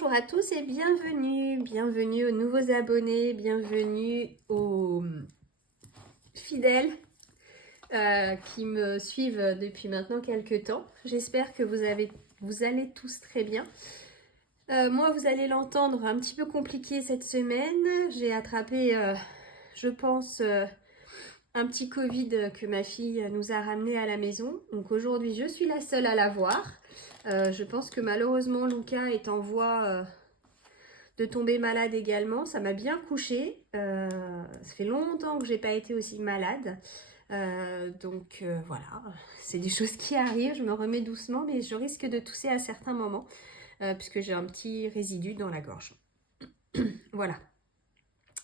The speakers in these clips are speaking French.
Bonjour à tous et bienvenue aux nouveaux abonnés, bienvenue aux fidèles qui me suivent depuis maintenant quelques temps. J'espère que vous allez tous très bien. Moi, vous allez l'entendre, un petit peu compliqué cette semaine. J'ai attrapé, je pense, un petit Covid que ma fille nous a ramené à la maison. Donc aujourd'hui, je suis la seule à l'avoir. Je pense que malheureusement, Luca est en voie de tomber malade également. Ça m'a bien couché. Ça fait longtemps que j'ai pas été aussi malade. Donc voilà, c'est des choses qui arrivent. Je me remets doucement, mais je risque de tousser à certains moments puisque j'ai un petit résidu dans la gorge. Voilà.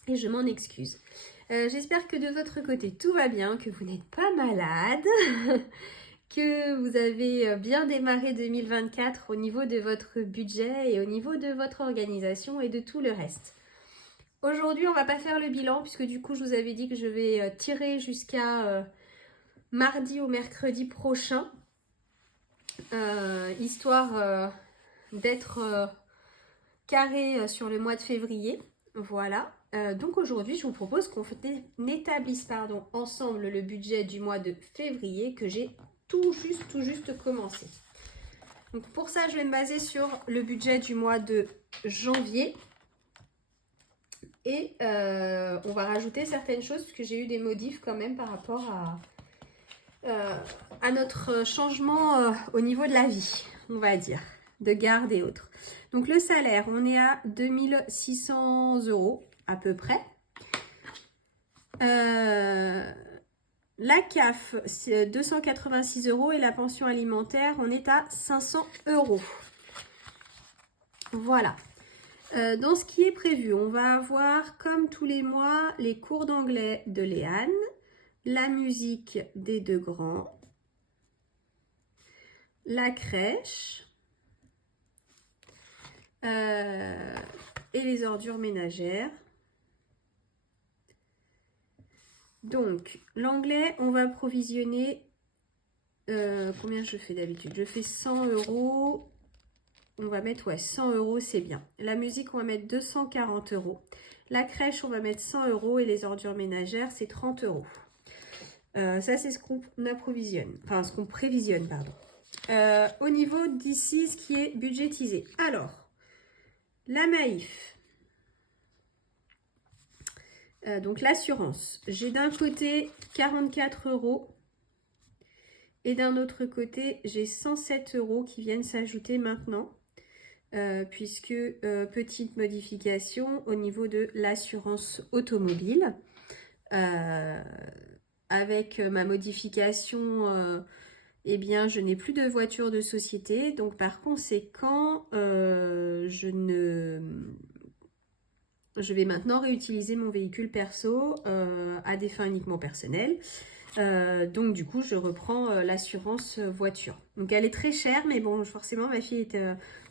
Et je m'en excuse. J'espère que de votre côté tout va bien, que vous n'êtes pas malade, que vous avez bien démarré 2024 au niveau de votre budget et au niveau de votre organisation et de tout le reste. Aujourd'hui, on va pas faire le bilan puisque du coup, je vous avais dit que je vais tirer jusqu'à mardi ou mercredi prochain, histoire d'être carré sur le mois de février. Voilà. Donc aujourd'hui, je vous propose qu'on établisse ensemble le budget du mois de février que j'ai tout juste commencé. Donc pour ça, je vais me baser sur le budget du mois de janvier. Et on va rajouter certaines choses parce que j'ai eu des modifs quand même par rapport à notre changement au niveau de la vie, on va dire, de garde et autres. Donc le salaire, on est à 2600 € à peu près. La CAF, c'est 286 € et la pension alimentaire, on est à 500 €. Voilà. Dans ce qui est prévu, on va avoir, comme tous les mois, les cours d'anglais de Léane, la musique des deux grands, la crèche et les ordures ménagères. Donc, l'anglais, on va provisionner, combien je fais d'habitude? Je fais 100 €. On va mettre 100 €, c'est bien. La musique, on va mettre 240 €. La crèche, on va mettre 100 € et les ordures ménagères, c'est 30 €. Ça, c'est ce qu'on approvisionne, enfin ce qu'on prévisionne, pardon. Au niveau d'ici, ce qui est budgétisé. Alors, la Maïf. Donc l'assurance. J'ai d'un côté 44 € et d'un autre côté, j'ai 107 € qui viennent s'ajouter maintenant. Puisque petite modification au niveau de l'assurance automobile. Avec ma modification, eh bien, je n'ai plus de voiture de société. Donc, par conséquent, je vais maintenant réutiliser mon véhicule perso à des fins uniquement personnelles. Donc du coup je reprends l'assurance voiture. Donc elle est très chère, mais bon, forcément ma fille est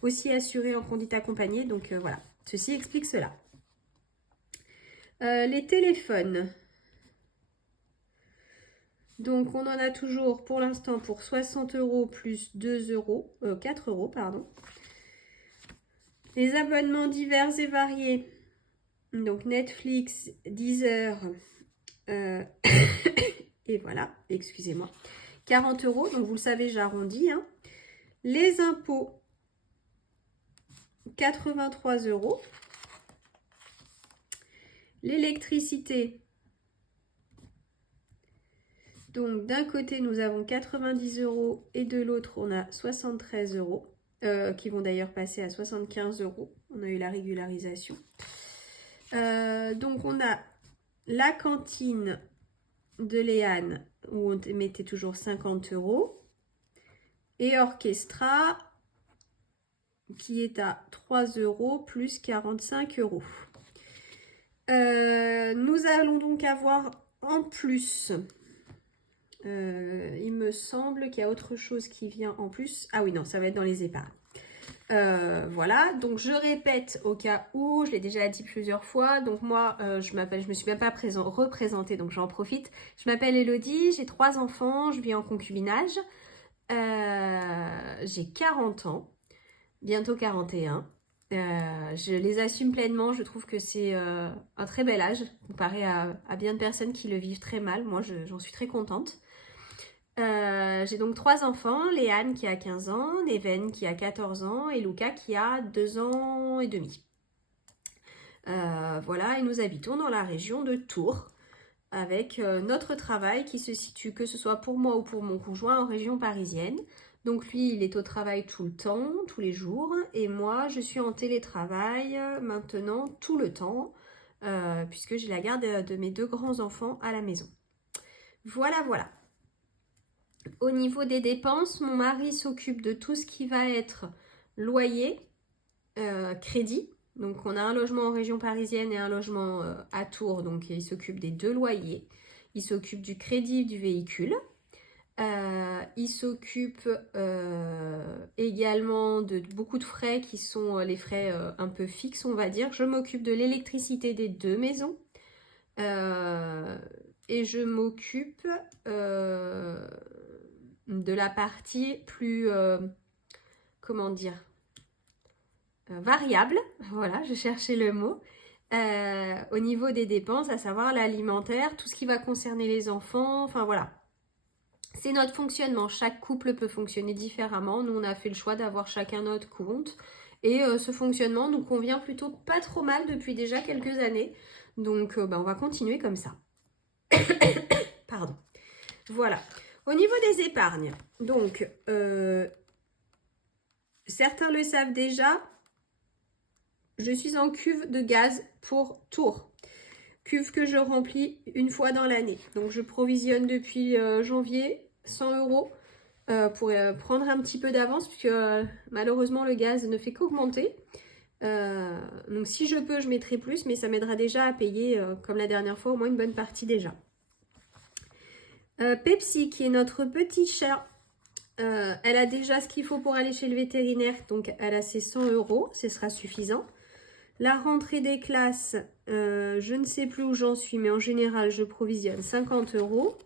aussi assurée en conduite accompagnée, donc voilà, ceci explique cela. Les téléphones, donc on en a toujours pour l'instant pour 60 € plus 4 €, pardon. Les abonnements divers et variés, donc Netflix, Deezer, et voilà, excusez-moi, 40 €, donc vous le savez, j'arrondis. Hein. Les impôts, 83 €. L'électricité, donc d'un côté nous avons 90 € et de l'autre on a 73 € qui vont d'ailleurs passer à 75 €. On a eu la régularisation. Donc on a la cantine de Léane où on mettait toujours 50 € et Orchestra qui est à 3 € plus 45 €. Nous allons donc avoir en plus, il me semble qu'il y a autre chose qui vient en plus. Ah oui, non, ça va être dans les épargnes. Voilà, donc je répète au cas où, je l'ai déjà dit plusieurs fois, donc moi je me suis même pas représentée, donc j'en profite. Je m'appelle Elodie, j'ai 3 enfants, je vis en concubinage, j'ai 40 ans, bientôt 41. Je les assume pleinement, je trouve que c'est un très bel âge comparé à bien de personnes qui le vivent très mal. Moi, j'en suis très contente. J'ai donc 3 enfants, Léane qui a 15 ans, Neven qui a 14 ans et Luca qui a 2 ans et demi. Voilà, et nous habitons dans la région de Tours avec notre travail qui se situe, que ce soit pour moi ou pour mon conjoint, en région parisienne. Donc lui, il est au travail tout le temps, tous les jours, et moi, je suis en télétravail maintenant tout le temps, puisque j'ai la garde de mes 2 grands-enfants à la maison. Voilà, voilà. Au niveau des dépenses, mon mari s'occupe de tout ce qui va être loyer, crédit. Donc on a un logement en région parisienne et un logement à Tours, donc il s'occupe des 2 loyers. Il s'occupe du crédit du véhicule. Il s'occupe également de beaucoup de frais qui sont les frais un peu fixes, on va dire. Je m'occupe de l'électricité des 2 maisons. Et je m'occupe de la partie plus, comment dire, variable, voilà, je cherchais le mot, au niveau des dépenses, à savoir l'alimentaire, tout ce qui va concerner les enfants, enfin voilà. C'est notre fonctionnement, chaque couple peut fonctionner différemment, nous on a fait le choix d'avoir chacun notre compte, et ce fonctionnement nous convient plutôt pas trop mal depuis déjà quelques années, donc on va continuer comme ça. Pardon. Voilà. Au niveau des épargnes, donc, certains le savent déjà, je suis en cuve de gaz pour Tours. Cuve que je remplis une fois dans l'année. Donc, je provisionne depuis janvier 100 € pour prendre un petit peu d'avance puisque malheureusement, le gaz ne fait qu'augmenter. Donc, si je peux, je mettrai plus, mais ça m'aidera déjà à payer, comme la dernière fois, au moins une bonne partie déjà. Pepsi, qui est notre petit chat, elle a déjà ce qu'il faut pour aller chez le vétérinaire, donc elle a ses 100 €, ce sera suffisant. La rentrée des classes, je ne sais plus où j'en suis, mais en général, je provisionne 50 €.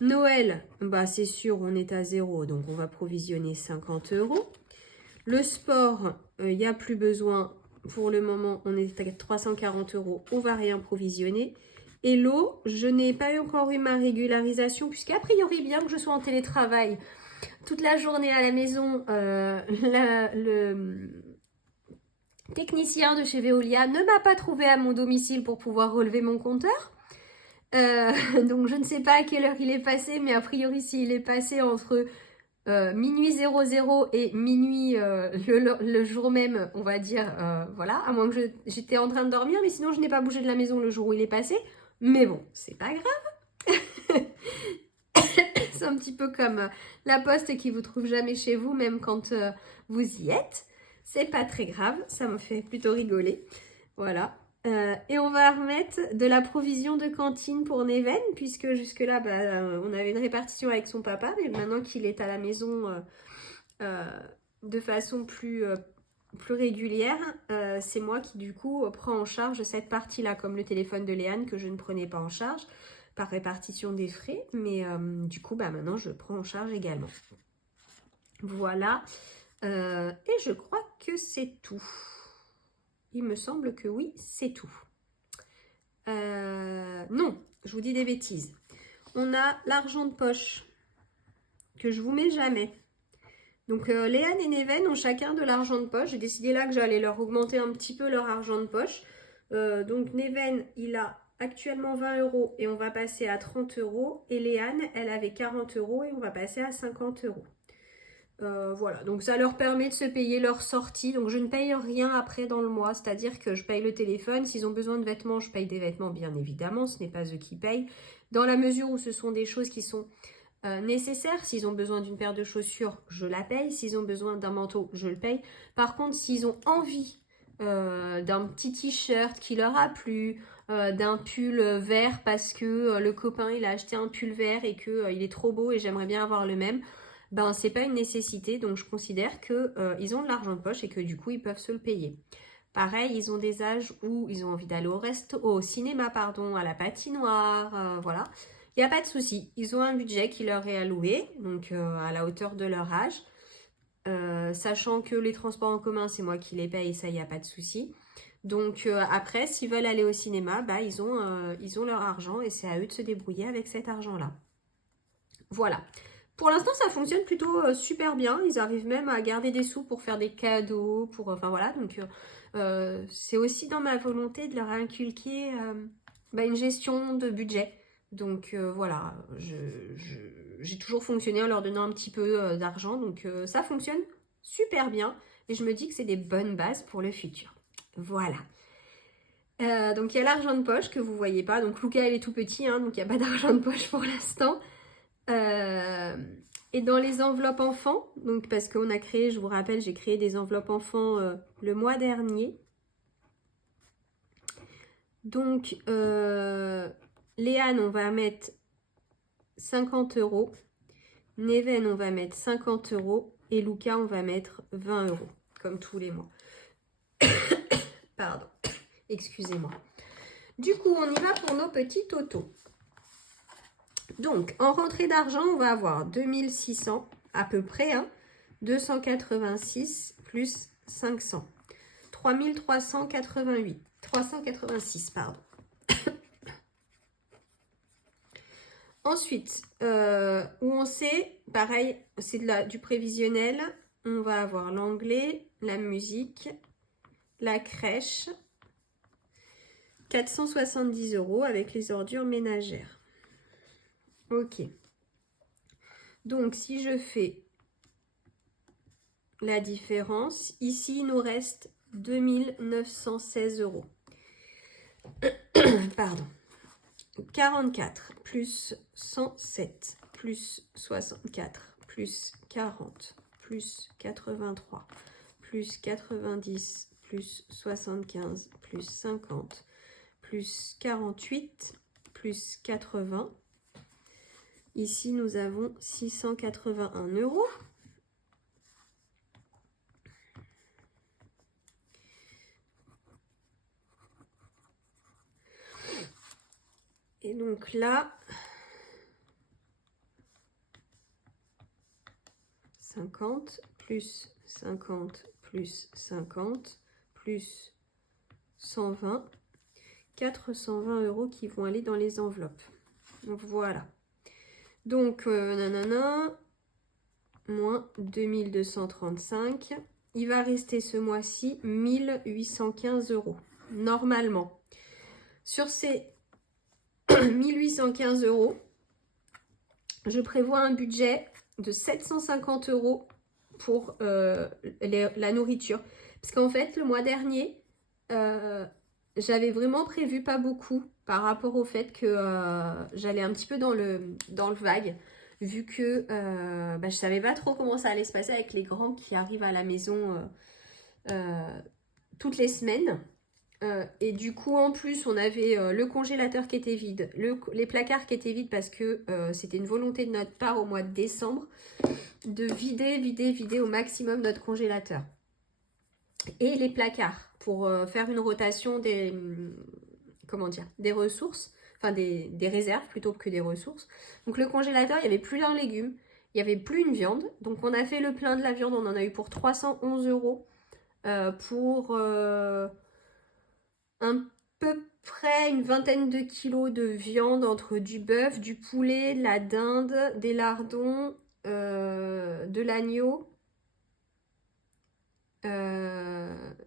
Noël, bah c'est sûr, on est à 0, donc on va provisionner 50 €. Le sport, il n'y a plus besoin. Pour le moment, on est à 340 €, on ne va rien provisionner. Et l'eau, je n'ai pas encore eu ma régularisation, puisqu'a priori, bien que je sois en télétravail toute la journée à la maison, le technicien de chez Veolia ne m'a pas trouvé à mon domicile pour pouvoir relever mon compteur. Donc je ne sais pas à quelle heure il est passé, mais a priori s'il est passé entre minuit 00 et minuit le jour même, on va dire, voilà, à moins que j'étais en train de dormir, mais sinon je n'ai pas bougé de la maison le jour où il est passé. Mais bon, c'est pas grave. C'est un petit peu comme la poste qui vous trouve jamais chez vous, même quand vous y êtes. C'est pas très grave, ça me fait plutôt rigoler. Voilà. Et on va remettre de la provision de cantine pour Neven, puisque jusque-là, on avait une répartition avec son papa, mais maintenant qu'il est à la maison de façon plus régulière, c'est moi qui du coup prends en charge cette partie-là, comme le téléphone de Léane que je ne prenais pas en charge par répartition des frais, mais du coup maintenant je prends en charge également. Voilà, et je crois que c'est tout. Il me semble que oui, c'est tout. Non, je vous dis des bêtises. On a l'argent de poche que je vous mets jamais. Donc Léane et Neven ont chacun de l'argent de poche. J'ai décidé là que j'allais leur augmenter un petit peu leur argent de poche. Donc Neven, il a actuellement 20 € et on va passer à 30 €. Et Léane, elle avait 40 € et on va passer à 50 €. Voilà, donc ça leur permet de se payer leur sortie. Donc je ne paye rien après dans le mois, c'est-à-dire que je paye le téléphone. S'ils ont besoin de vêtements, je paye des vêtements bien évidemment, ce n'est pas eux qui payent. Dans la mesure où ce sont des choses qui sont nécessaires, s'ils ont besoin d'une paire de chaussures, je la paye. S'ils ont besoin d'un manteau, je le paye. Par contre, s'ils ont envie d'un petit t-shirt qui leur a plu, d'un pull vert parce que le copain il a acheté un pull vert et que il est trop beau et j'aimerais bien avoir le même, c'est pas une nécessité, donc je considère que ils ont de l'argent de poche et que du coup ils peuvent se le payer. Pareil, ils ont des âges où ils ont envie d'aller au cinéma, pardon, à la patinoire, voilà. Il n'y a pas de souci, ils ont un budget qui leur est alloué, donc à la hauteur de leur âge. sachant que les transports en commun, c'est moi qui les paye et ça, il n'y a pas de souci. Donc après, s'ils veulent aller au cinéma, bah, ils ont leur argent et c'est à eux de se débrouiller avec cet argent-là. Voilà. Pour l'instant, ça fonctionne plutôt super bien. Ils arrivent même à garder des sous pour faire des cadeaux, pour, enfin voilà. Donc c'est aussi dans ma volonté de leur inculquer une gestion de budget. Donc voilà, j'ai toujours fonctionné en leur donnant un petit peu d'argent. Donc ça fonctionne super bien. Et je me dis que c'est des bonnes bases pour le futur. Voilà. Donc il y a l'argent de poche que vous voyez pas. Donc Luca, il est tout petit, hein, donc il n'y a pas d'argent de poche pour l'instant. Et dans les enveloppes enfants, donc parce qu'on a créé, je vous rappelle, j'ai créé des enveloppes enfants le mois dernier. Donc, Léane, on va mettre 50 €. Neven, on va mettre 50 €. Et Luca, on va mettre 20 €, comme tous les mois. Pardon, excusez-moi. Du coup, on y va pour nos petits totaux. Donc, en rentrée d'argent, on va avoir 2600 à peu près, hein, 286 plus 500, 386, pardon. Ensuite, où on sait, pareil, c'est du prévisionnel, on va avoir l'anglais, la musique, la crèche, 470 € avec les ordures ménagères. Ok. Donc, si je fais la différence, ici, il nous reste 2916 €. Pardon. 44 plus 107 plus 64 plus 40 plus 83 plus 90 plus 75 plus 50 plus 48 plus 80. Ici, nous avons 681 €. Et donc là, 50 plus 50 plus 50 plus 120, 420 € qui vont aller dans les enveloppes. Donc voilà. Donc, nanana, moins 2235. Il va rester ce mois-ci 1815 €, normalement. Sur ces 1815 €, je prévois un budget de 750 € pour la nourriture. Parce qu'en fait, le mois dernier, j'avais vraiment prévu pas beaucoup par rapport au fait que j'allais un petit peu dans le vague, vu que je savais pas trop comment ça allait se passer avec les grands qui arrivent à la maison toutes les semaines. Et du coup, en plus, on avait le congélateur qui était vide, les placards qui étaient vides parce que c'était une volonté de notre part au mois de décembre de vider au maximum notre congélateur. Et les placards pour faire une rotation des ressources, enfin des réserves plutôt que des ressources. Donc le congélateur, il n'y avait plus d'un légume, il n'y avait plus une viande. Donc on a fait le plein de la viande, on en a eu pour 311 € pour un peu près une vingtaine de kilos de viande entre du bœuf, du poulet, de la dinde, des lardons, de l'agneau,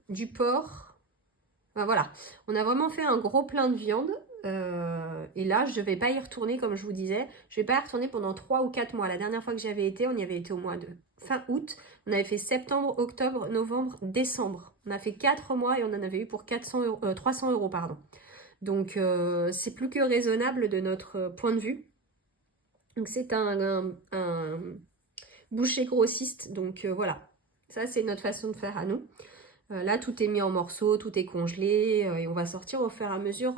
du porc. Enfin, voilà, on a vraiment fait un gros plein de viande. Et là, je ne vais pas y retourner, comme je vous disais. Je ne vais pas y retourner pendant 3 ou 4 mois. La dernière fois que j'avais été, on y avait été au mois de fin août. On avait fait septembre, octobre, novembre, décembre. On a fait 4 mois et on en avait eu pour 300 €. Pardon. Donc, c'est plus que raisonnable de notre point de vue. Donc, c'est un boucher grossiste. Donc, voilà. Ça, c'est notre façon de faire à nous. Là, tout est mis en morceaux, tout est congelé et on va sortir au fur et à mesure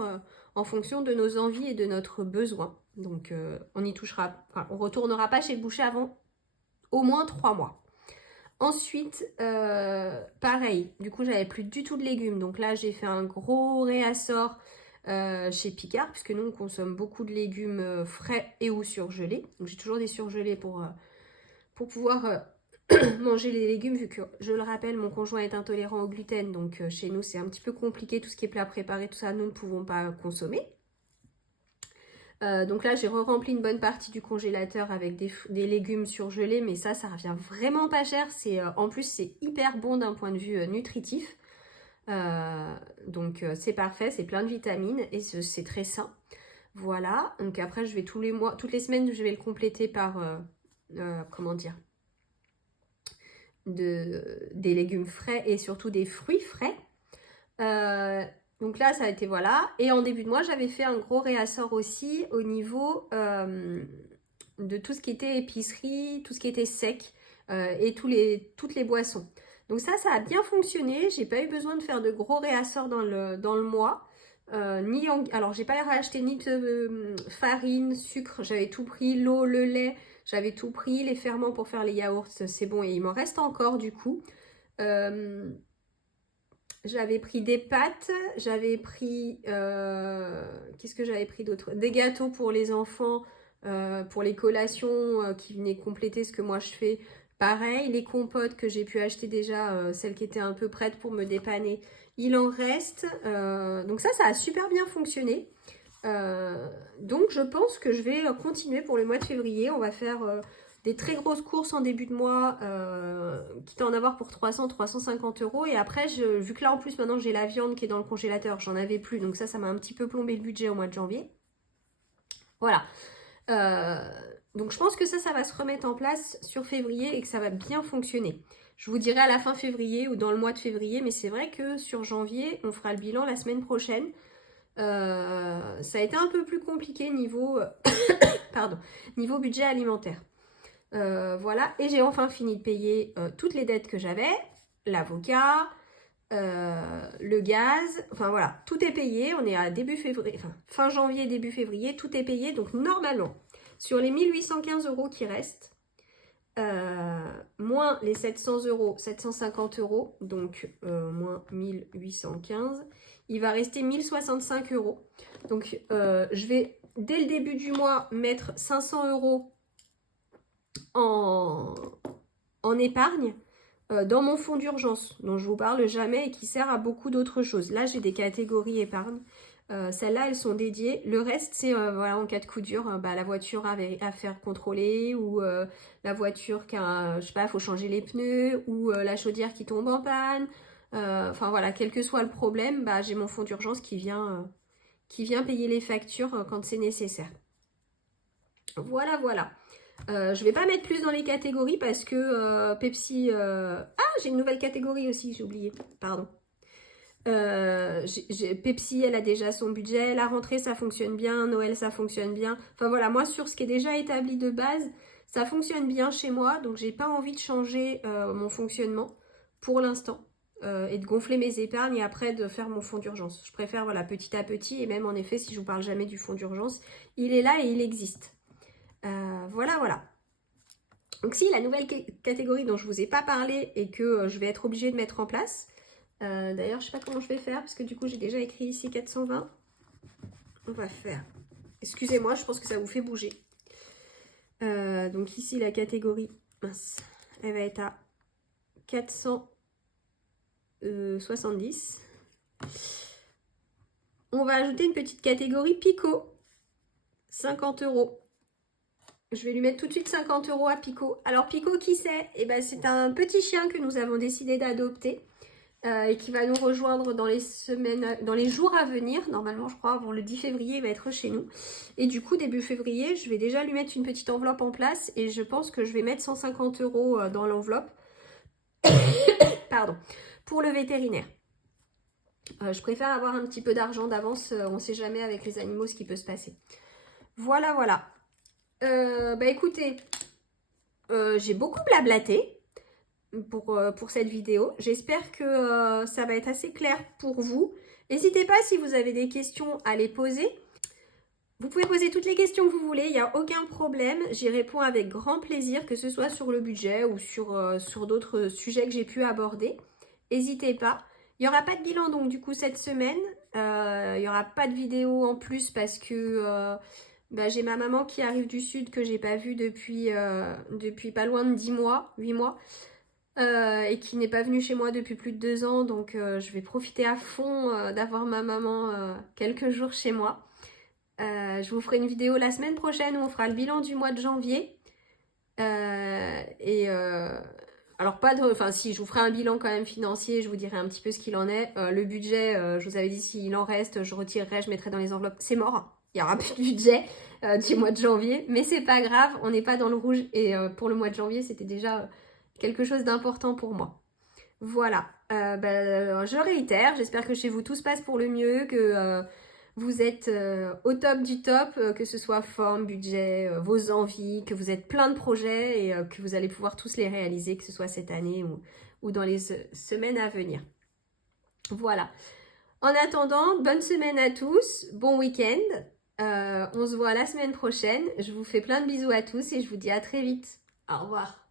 en fonction de nos envies et de notre besoin. Donc, on y touchera, enfin, on retournera pas chez le boucher avant au moins 3 mois. Ensuite, pareil, du coup, j'avais plus du tout de légumes. Donc là, j'ai fait un gros réassort chez Picard, puisque nous, on consomme beaucoup de légumes frais et ou surgelés. Donc, j'ai toujours des surgelés pour pouvoir manger les légumes, vu que, je le rappelle, mon conjoint est intolérant au gluten, donc chez nous c'est un petit peu compliqué, tout ce qui est plat préparé, tout ça, nous ne pouvons pas consommer. Donc là, j'ai re-rempli une bonne partie du congélateur avec des légumes surgelés, mais ça revient vraiment pas cher. En plus, c'est hyper bon d'un point de vue nutritif. Donc c'est parfait, c'est plein de vitamines et c'est très sain. Voilà, donc après, je vais toutes les semaines, je vais le compléter par, comment dire, des légumes frais et surtout des fruits frais. Donc là, ça a été voilà. Et en début de mois, j'avais fait un gros réassort aussi au niveau de tout ce qui était épicerie, tout ce qui était sec et toutes les boissons. Donc ça a bien fonctionné. J'ai pas eu besoin de faire de gros réassorts dans le mois. Alors, j'ai pas racheté ni de farine, sucre, j'avais tout pris, l'eau, le lait, j'avais tout pris, les ferments pour faire les yaourts, c'est bon, et il m'en reste encore du coup. J'avais pris des pâtes, j'avais pris, qu'est-ce que j'avais pris d'autre? Des gâteaux pour les enfants, pour les collations qui venaient compléter ce que moi je fais. Pareil, les compotes que j'ai pu acheter déjà, celles qui étaient un peu prêtes pour me dépanner, il en reste. Donc ça a super bien fonctionné. Donc je pense que je vais continuer pour le mois de février. On va faire des très grosses courses en début de mois, quitte à en avoir pour 300-350 euros. Et après, vu que là en plus maintenant j'ai la viande qui est dans le congélateur, j'en avais plus. Donc ça m'a un petit peu plombé le budget au mois de janvier. Voilà. Donc je pense que ça va se remettre en place sur février et que ça va bien fonctionner. Je vous dirai à la fin février ou dans le mois de février, mais c'est vrai que sur janvier, on fera le bilan la semaine prochaine. Ça a été un peu plus compliqué niveau, niveau budget alimentaire. Voilà, et j'ai enfin fini de payer toutes les dettes que j'avais, l'avocat, le gaz, enfin voilà, tout est payé. On est à début février, enfin fin janvier, début février, tout est payé. Donc normalement, sur les 1815 euros qui restent, moins les 700 euros, 750 euros, donc moins 1815, il va rester 1065 euros. Donc je vais dès le début du mois mettre 500 euros en épargne dans mon fonds d'urgence dont je vous parle jamais et qui sert à beaucoup d'autres choses. Là j'ai des catégories épargne. Celles-là, elles sont dédiées. Le reste, c'est voilà, en cas de coup dur, la voiture à faire contrôler ou la voiture qui a, je sais pas, il faut changer les pneus ou la chaudière qui tombe en panne. Enfin voilà, quel que soit le problème, j'ai mon fonds d'urgence qui vient payer les factures quand c'est nécessaire. Voilà, voilà. Je vais pas mettre plus dans les catégories parce que Pepsi... Ah, j'ai une nouvelle catégorie aussi, j'ai oublié. Pardon. Pepsi, elle a déjà son budget. La rentrée, ça fonctionne bien. Noël, ça fonctionne bien. Enfin voilà, moi, sur ce qui est déjà établi de base, ça fonctionne bien chez moi. Donc, j'ai pas envie de changer mon fonctionnement pour l'instant. Et de gonfler mes épargnes et après de faire mon fonds d'urgence. Je préfère, voilà, petit à petit. Et même, en effet, si je vous parle jamais du fonds d'urgence, il est là et il existe. Voilà, voilà. Donc si la nouvelle catégorie dont je vous ai pas parlé et que je vais être obligée de mettre en place, d'ailleurs je sais pas comment je vais faire parce que du coup j'ai déjà écrit ici 420. On va faire, excusez-moi, je pense que ça vous fait bouger. Donc ici la catégorie, mince, elle va être à 470. On va ajouter une petite catégorie Pico, 50 euros. Je vais lui mettre tout de suite 50 euros à Pico. Alors Pico, qui c'est? Eh ben, c'est un petit chien que nous avons décidé d'adopter et qui va nous rejoindre dans les jours à venir. Normalement, je crois, avant le 10 février, il va être chez nous. Et du coup, début février, je vais déjà lui mettre une petite enveloppe en place et je pense que je vais mettre 150 euros dans l'enveloppe. Pardon, pour le vétérinaire. Je préfère avoir un petit peu d'argent d'avance. On ne sait jamais avec les animaux ce qui peut se passer. Voilà, voilà. Écoutez, j'ai beaucoup blablaté pour cette vidéo. J'espère que ça va être assez clair pour vous. N'hésitez pas si vous avez des questions à les poser. Vous pouvez poser toutes les questions que vous voulez, il n'y a aucun problème. J'y réponds avec grand plaisir, que ce soit sur le budget ou sur d'autres sujets que j'ai pu aborder. N'hésitez pas. Il n'y aura pas de bilan donc du coup cette semaine. Il n'y aura pas de vidéo en plus parce que j'ai ma maman qui arrive du sud que j'ai pas vue depuis pas loin de 10 mois, 8 mois. Et qui n'est pas venue chez moi depuis plus de 2 ans, donc je vais profiter à fond d'avoir ma maman quelques jours chez moi. Je vous ferai une vidéo la semaine prochaine où on fera le bilan du mois de janvier. Alors pas de... Enfin si, je vous ferai un bilan quand même financier, je vous dirai un petit peu ce qu'il en est. Le budget, je vous avais dit s'il en reste, je retirerai, je mettrai dans les enveloppes. C'est mort, il n'y aura plus de budget du mois de janvier, mais c'est pas grave, on n'est pas dans le rouge et pour le mois de janvier, c'était déjà quelque chose d'important pour moi. Voilà, je réitère, j'espère que chez vous tout se passe pour le mieux, que vous êtes au top du top, que ce soit forme, budget, vos envies, que vous êtes plein de projets et que vous allez pouvoir tous les réaliser, que ce soit cette année ou dans les semaines à venir. Voilà. En attendant, bonne semaine à tous, bon week-end. On se voit la semaine prochaine. Je vous fais plein de bisous à tous et je vous dis à très vite. Au revoir.